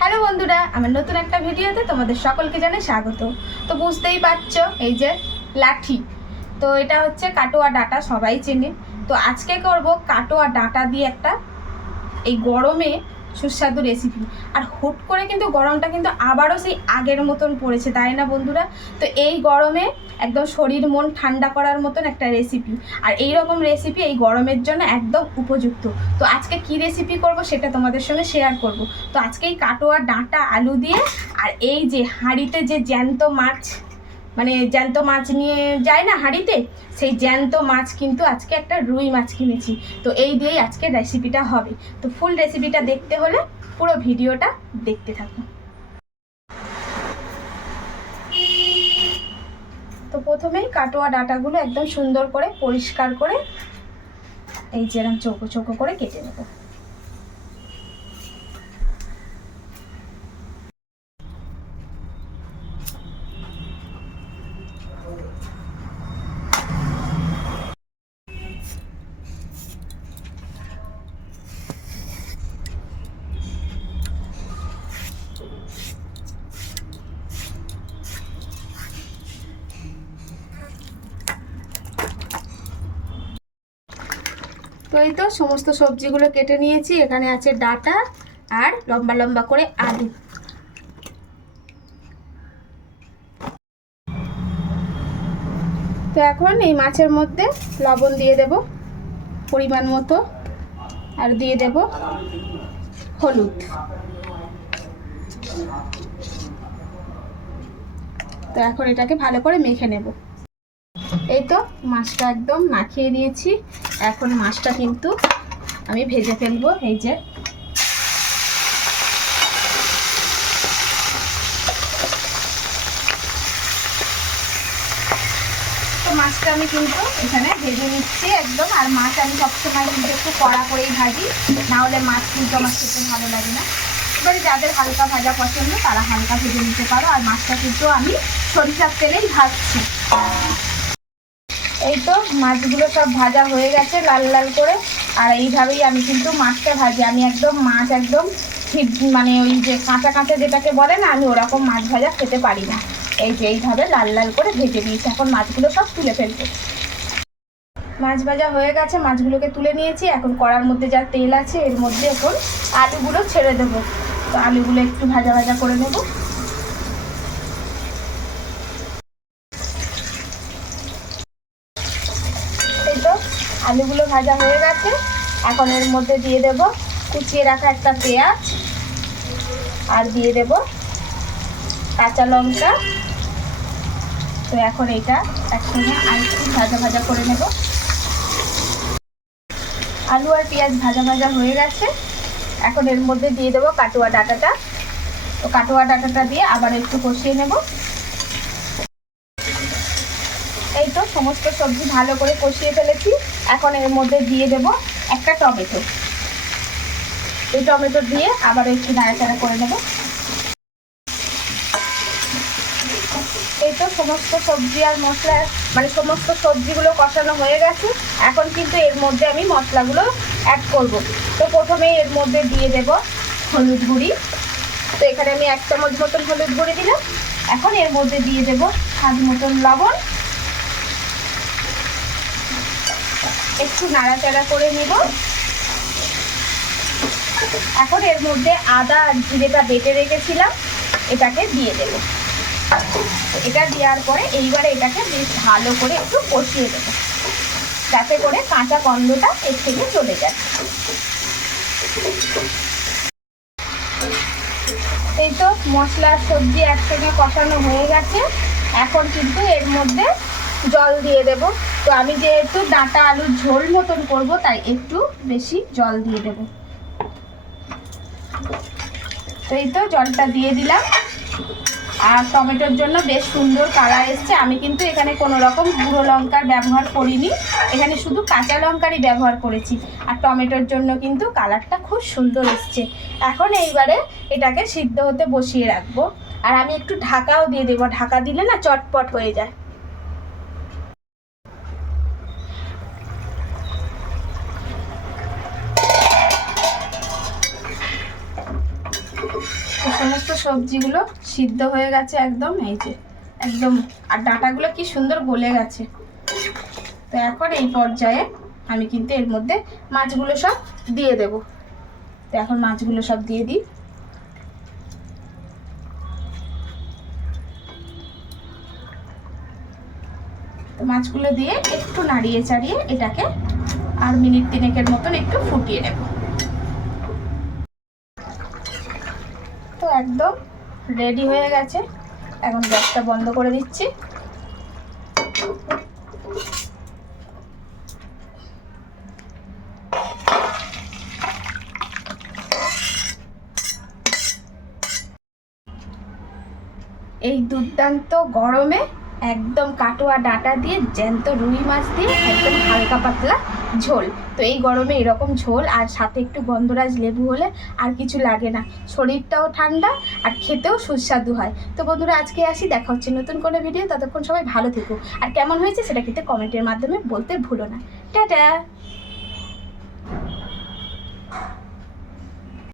Hello বন্ধুরা, আমার নতুন একটা ভিডিওতে তোমাদের সকলকে জানাই স্বাগত। তো বুঝতেই পারছো, এই যে লাঠি, তো এটা হচ্ছে কাটোয়া ডাঁটা, সবাই চেনে। তো আজকে করব কাটোয়া ডাঁটা দিয়ে একটা এই গরমে সুস্বাদু রেসিপি। আর হুট করে কিন্তু গরমটা কিন্তু আবারও সেই আগের মতন পড়েছে, তাই না বন্ধুরা? তো এই গরমে একদম শরীর মন ঠান্ডা করার মতন একটা রেসিপি, আর এই রকম রেসিপি এই গরমের জন্য একদম উপযুক্ত। তো আজকে কি রেসিপি করব সেটা তোমাদের সঙ্গে শেয়ার করব। তো আজকে এই কাটোয়া ডাঁটা আলু দিয়ে, আর এই যে হাঁড়িতে যে জ্যান্ত মাছ, মানে জ্যান্ত মাছ নিয়ে যায় না হাঁড়িতে, সেই জ্যান্ত মাছ কিন্তু আজকে একটা রুই মাছ কিনেছি। তো এই দিয়েই আজকে রেসিপিটা হবে। তো ফুল রেসিপিটা দেখতে হলে পুরো ভিডিওটা দেখতে থাকুন। তো প্রথমেই কাটোয়া ডাঁটাগুলো একদম সুন্দর করে পরিষ্কার করে এই যেরকম চৌকো চৌকো করে কেটে নেব। তো এই তো সমস্ত সবজিগুলো কেটে নিয়েছি। এখানে আছে ডাঁটা আর লম্বা লম্বা করে আলু। তো এখন এই মাছের মধ্যে লবণ দিয়ে দেব পরিমাণ মতো, আর দিয়ে দেব হলুদ। তো এখন এটাকে ভালো করে মেখে নেব। এই তো মাছটা একদম মাখিয়ে নিয়েছি। এখন মাছটা কিন্তু আমি ভেজে ফেলবো। এই যে তো মাছটা আমি কিন্তু এখানে ভেজে নিচ্ছি একদম। আর মাছ আমি সবসময় কিন্তু একটু কড়া করেই ভাজি, না হলে মাছ কিন্তু আমার খেতে ভালো লাগে না। এবারে যাদের হালকা ভাজা পছন্দ তারা হালকা ভেজে নিতে পারো। আর মাছটা কিন্তু আমি সরিষার তেলেই ভাজছি। এই তো মাছগুলো সব ভাজা হয়ে গেছে লাল লাল করে। আর এইভাবেই আমি কিন্তু মাছটা ভাজি। আমি একদম মাছ একদম মানে ওই যে কাঁচা কাঁচা যেটাকে বলে না, আমি ওরকম মাছ ভাজা খেতে পারি না। এই যে এইভাবে লাল লাল করে ভেজে নিয়েছি। এখন মাছগুলো সব তুলে ফেলবো। মাছ ভাজা হয়ে গেছে, মাছগুলোকে তুলে নিয়েছি। এখন কড়ার মধ্যে যা তেল আছে এর মধ্যে এখন আলুগুলো ছেড়ে দেবো। তো আলুগুলো একটু ভাজা ভাজা করে নেব। এই তো আলুগুলো ভাজা হয়ে গেছে। এখন এর মধ্যে দিয়ে দেব কুচিয়ে রাখা একটা পেঁয়াজ, আর দিয়ে দেব কাঁচা লঙ্কা। তো এখন এটা একসঙ্গে আরেকটু ভাজা ভাজা করে নেব। আলু আর পেঁয়াজ ভাজা ভাজা হয়ে গেছে। এখন এর মধ্যে দিয়ে দেবো কাটোয়া ডাঁটাটা। তো কাটোয়া ডাঁটাটা দিয়ে আবার একটু কষিয়ে নেব। এই তো সমস্ত সবজি ভালো করে কষিয়ে ফেলেছি। এখন এর মধ্যে দিয়ে দেব একটা টমেটো। এই টমেটো দিয়ে আবার একটু নাড়াচাড়া করে নেব। এই তো সমস্ত সবজি আর মশলা, মানে সমস্ত সবজিগুলো কষানো হয়ে গেছে। এখন কিন্তু এর মধ্যে আমি মশলাগুলো অ্যাড করব। তো প্রথমে এর মধ্যে দিয়ে দেব হলুদ গুঁড়ি। তো এখানে আমি 1 চামচ মতন হলুদ গুঁড়ি দিলাম। এখন এর মধ্যে দিয়ে দেব স্বাদ মতন লবণ। একটু নাড়াচাড়া করে নেব। এখন এর মধ্যে আদা আর জিরেটা বেটে রেখেছিলাম, এটাকে দিয়ে দেব। এটা দেওয়ার পরে এইবারে এটাকে বেশ ভালো করে একটু কষিয়ে দেবো, যাতে করে কাঁচা গন্ধটা এর থেকে চলে যায়। এই তো মশলা সবজি একসঙ্গে কষানো হয়ে গেছে। এখন কিন্তু এর মধ্যে জল দিয়ে দেব। তো আমি যেহেতু ডাঁটা আলুর ঝোল মতন করব, তাই একটু বেশি জল দিয়ে দেব। তো এই তো জলটা দিয়ে দিলাম। আর টমেটোর জন্য বেশ সুন্দর কালার এসছে। আমি কিন্তু এখানে কোনো রকম গুঁড়ো লঙ্কার ব্যবহার করিনি, এখানে শুধু কাঁচা লঙ্কারই ব্যবহার করেছি। আর টমেটোর জন্য কিন্তু কালারটা খুব সুন্দর এসছে। এখন এইবারে এটাকে সিদ্ধ হতে বসিয়ে রাখবো। আর আমি একটু ঢাকাও দিয়ে দেবো, ঢাকা দিলে না চটপট হয়ে যায়। সমস্ত সবজিগুলো সিদ্ধ হয়ে গেছে একদম, এই যে একদম, আর ডাঁটাগুলো কি সুন্দর গলে গেছে। তো এখন এই পর্যায়ে আমি কিন্তু এর মধ্যে মাছগুলো সব দিয়ে দেব। তো এখন মাছগুলো সব দিয়ে দিই। তো মাছগুলো দিয়ে একটু নাড়িয়ে চাড়িয়ে এটাকে আর মিনিট 3 মতন একটু ফুটিয়ে নেব। তো একদম রেডি হয়ে গেছে। এখন গ্যাসটা বন্ধ করে দিচ্ছি। এই দুর্দান্ত গরমে একদম কাটোয়া ডাঁটা দিয়ে জ্যান্ত রুই মাছ দিয়ে একদম হালকা পাতলা ঝোল। তো এই গরমে এরকম ঝোল আর সাথে একটু গন্ধরাজ লেবু হলে আর কিছু লাগে না। শরীরটাও ঠান্ডা আর খেতেও সুস্বাদু হয়। তো বন্ধুরা, আজকে আসি, দেখা হচ্ছে নতুন কোনো ভিডিও। ততক্ষণ সবাই ভালো থেকো, আর কেমন হয়েছে সেটা কিন্তু কমেন্টের মাধ্যমে বলতে ভুলো না। টাটা।